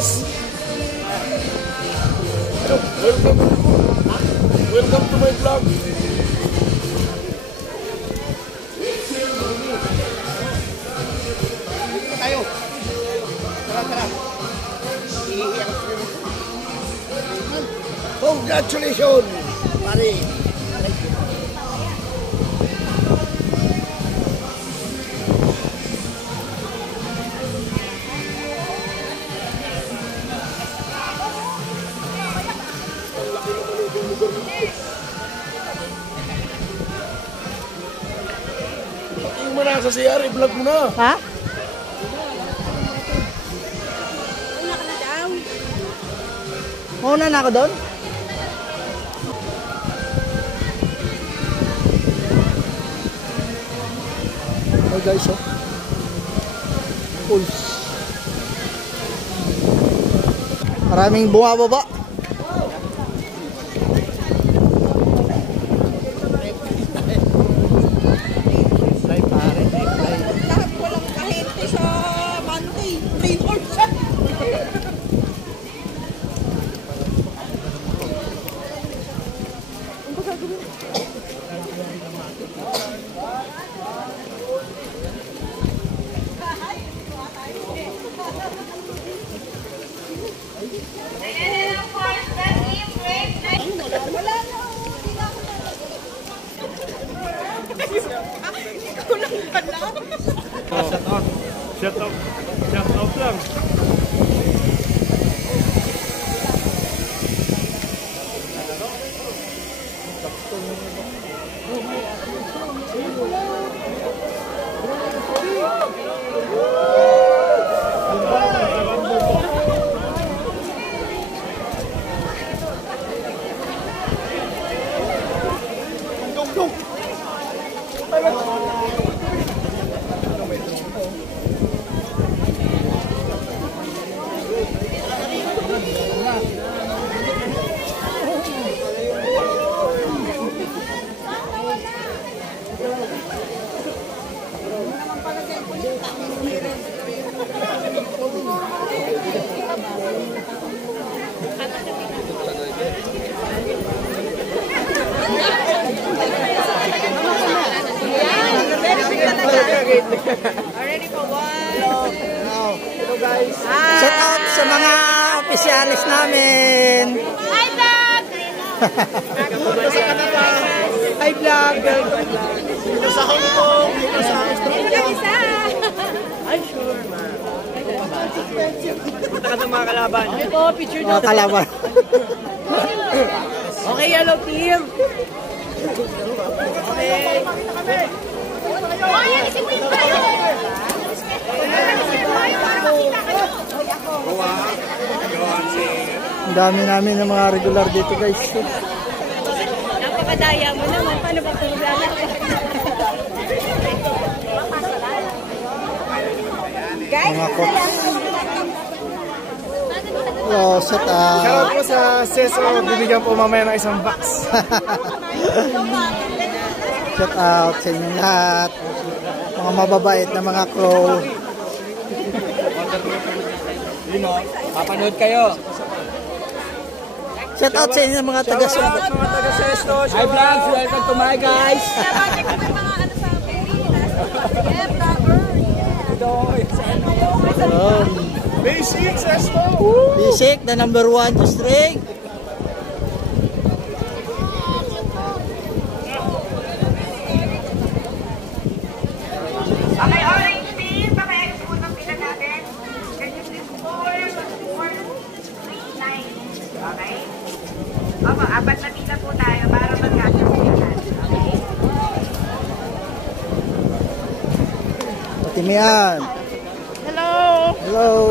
boss! Welcome to my vlog. Tayo. Tara. Congratulations, pare. Yung mo na sa CR, i-vlog mo na. Ha? Mauna na ako doon? Hey guys, oh. Pulse. Maraming bumababa. Lahat walang kahente sa Monday. Rainboard siya. Shut up lang. Already for one. Hello guys. Shout out sa mga opisyalis namin. Hi, vlog! Hi vlog. Dito sa Hong Kong, dito sa Australia. I'm sure, man. Punta ka ng mga kalaban. Ito, picture Mga kalaban. Okay, yellow team. Ang dami namin ng mga regular dito guys. Napakadaya mo naman. Paano ba programa? Mga coach. Hello, shout out. Shoutout po sa Seso, bibigyan po mamaya ng isang box. Shout out sa inyong lahat. Mga mababait na mga crow. Papanood kayo. Shout out sa inyong mga taga-Sundo. Mga taga-Sesto. Hi vlogs, welcome to my guys. Basic Sesto. Basic, the number 1 to string. Okay, orange team, paki-export ng pila natin. Can you please 4-4-3-9? Okay? Opo, 4 na pila po tayo para mag-capture po yan. Okay? Patimian. Hello! Hello.